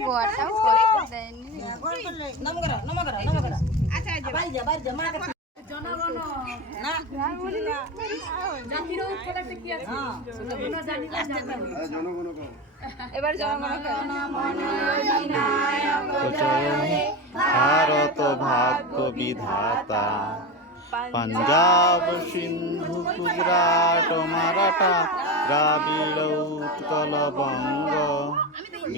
গোয়াটাও করতে দেয়নি ভারত ভাগ্য বিধাতা। পাঞ্জাব সিন্ধু গুজরাট মারাঠা দ্রাবিড় উৎকল বঙ্গ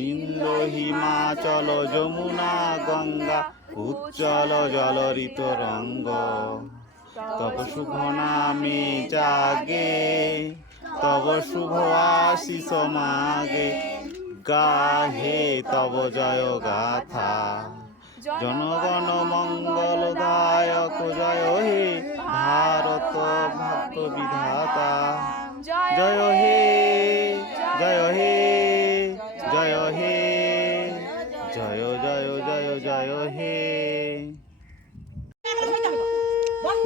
ইন্দ হিমাচল যমুনা গঙ্গা উজ্জ্বল জলরিত রঙ্গ তব শুভ নামে জাগে তব শুভ আশিস মাগে গাহে তব জয় গাথা জনগণ মঙ্গল বিধাতা জয় হে জয় হে জয় হে জয় জয় জয় জয় হে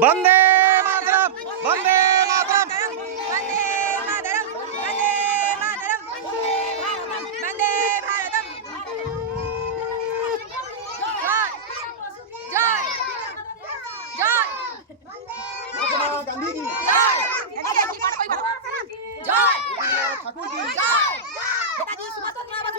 বন্দে Aku di. Semua tu ngelawan.